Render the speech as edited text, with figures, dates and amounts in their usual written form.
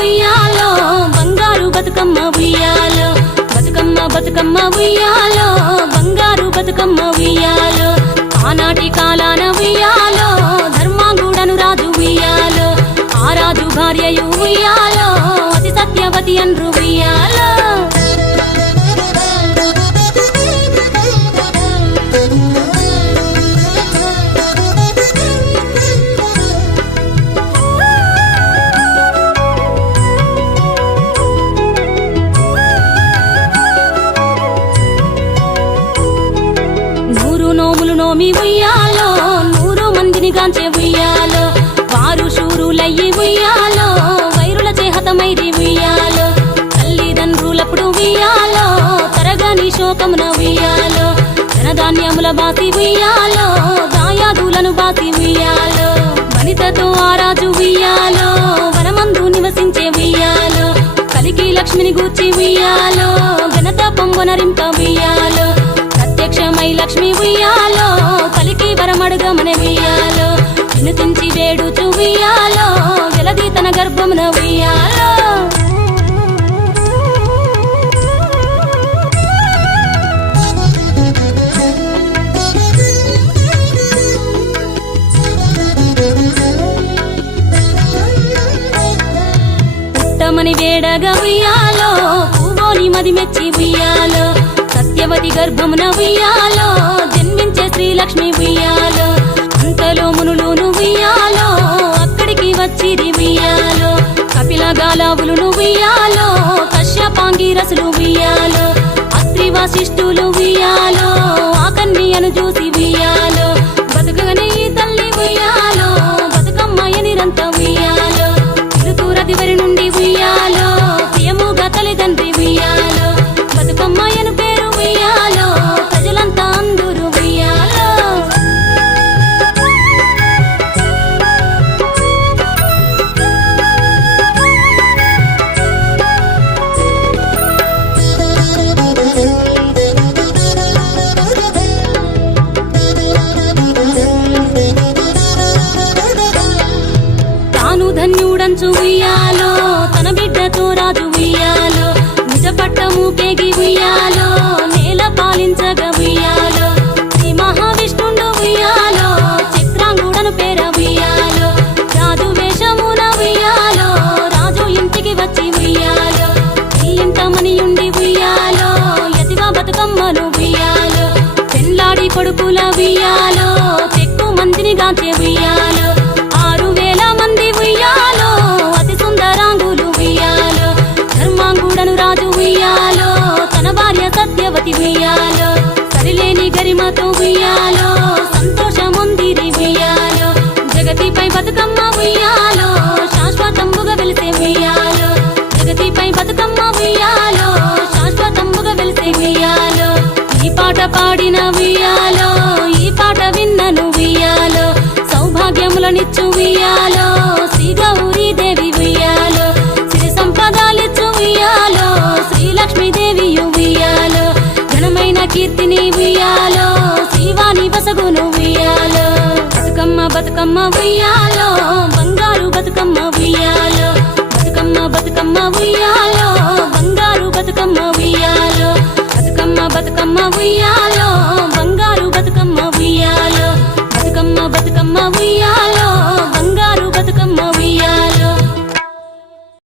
ఉయ్యాలో బంగారు బతుకమ్మ ఉయ్యాలో బతుకమ్మ బతుకమ్మ ఉయ్యాలో బంగారు బతుకమ్మ ఉయ్యాలో ఆనాటి కాలాన ఉయ్యాలో ధర్మాంగుడను రాజు ఉయ్యాలో ఆ రాజు భార్యయు ఉయ్యాలో అతి సత్యవతి అన్రు ఉయ్యాలో నోములు నోమి ఉయ్యాలో 100 మందిని గాంచే ఉయ్యాలో వారు శూరులయ్యి ఉయ్యాలో వైరుల చేహతమైరి ఉయ్యాలో తల్లిదండ్రులప్పుడు ఉయ్యాలో తరగని శోకమున ఉయ్యాలో ధనధాన్యముల బాసి ఉయ్యాలో దాయాదులను బాసి ఉయ్యాలో వనితతో ఆరాజు ఉయ్యాలో వనమందు నివసించే ఉయ్యాలో కలికి లక్ష్మిని గూర్చి ఉయ్యాలో ఘనత పొంగునరింప ఉయ్యాలో ప్రత్యక్షమై లక్ష్మి ఉయ్యాలో కలికి వరమడుగమని ఉయ్యాలో వినుతించి వేడుచు ఉయ్యాలో వెలది తన గర్భమున ఉయ్యాలో పుట్టమని వేడగా ఉయ్యాలో పువ్వోని మది మెచ్చి ఉయ్యాలో సత్యవతి గర్భమున ఉయ్యాలో జన్మించే శ్రీలక్ష్మి ఉయ్యాలో అంతలో మునులును ఉయ్యాలో అక్కడికి వచ్చిరి ఉయ్యాలో కపిల గాలావులును ఉయ్యాలో కశ్యపాంగిరసులు ఉయ్యాలో అత్రి వశిష్ఠులు ఉయ్యాలో ఆ కన్యను చూసి ఉయ్యాలో బతుకగనే ఈ తల్లి ఉయ్యాలో బతుకమ్మయ నిరంత ఉయ్యాలో తిరుతూరదివరి నుండి ఉయ్యాలో ప్రియముగా తల్లిదండ్రి ఉయ్యాలో బతుకమ్మయను పేరు ఉయ్యాలో ప్రజలంతా అందరూ ఉయ్యాలో తాను ధన్యుడంచు ఉయ్యాలో తన బిడ్డతో రాజు ఉయ్యాలో నిజ పట్టము కేగి ఉయ్యాలో నేల పాలించగా ఉయ్యాలో శ్రీ మహావిష్ణుండు ఉయ్యాలో చిత్రాంగుడను పేర ఉయ్యాలో రాజు వేషమున ఉయ్యాలో రాజు ఇంటికి వచ్చి ఉయ్యాలో ఇంటమని ఉండి ఉయ్యాలో యతిగా బతుకమ్మను ఉయ్యాలో పెళ్ళాడి కొడుకుల ఉయ్యాలో ఎక్కువ మందిని గాంచే ఉయ్యాలో 6000 మంది ఉయ్యాలో అతి సుందరాంగులు ఉయ్యాలో ధర్మాంగుడను రాజు ఉయ్యాలో తన భార్య సత్యవతి ఉయ్యాలో సరిలేని గరిమతో ఉయ్యాలో సంతోషముందిరి ఉయ్యాలో జగతిపై బతుకమ్మ ఉయ్యాలో శాశ్వతంబుగా వెలిసే ఉయ్యాలో జగతిపై బతుకమ్మ ఉయ్యాలో శాశ్వతంబుగా వెలిసే ఉయ్యాలో ఈ పాట పాడిన ఉయ్యాలో ఈ పాట విన్నను ఉయ్యాలో సౌభాగ్యములనిచ్చు ఉయ్యాలో శ్రీ గౌరీ దేవి ఉయ్యాలో సిరి సంపదాలిచ్చు ఉయ్యాలో శ్రీలక్ష్మీదేవి ఉయ్యాలో ఘనమైన కీర్తిని ఉయ్యాలో శ్రీవాణి బసగును ఉయ్యాలో బతుకమ్మ బతుకమ్మ ఉయ్యాలో బంగారు బతుకమ్మ ఉయ్యాలో బతుకమ్మ బతుకమ్మ ఉయ్యాలో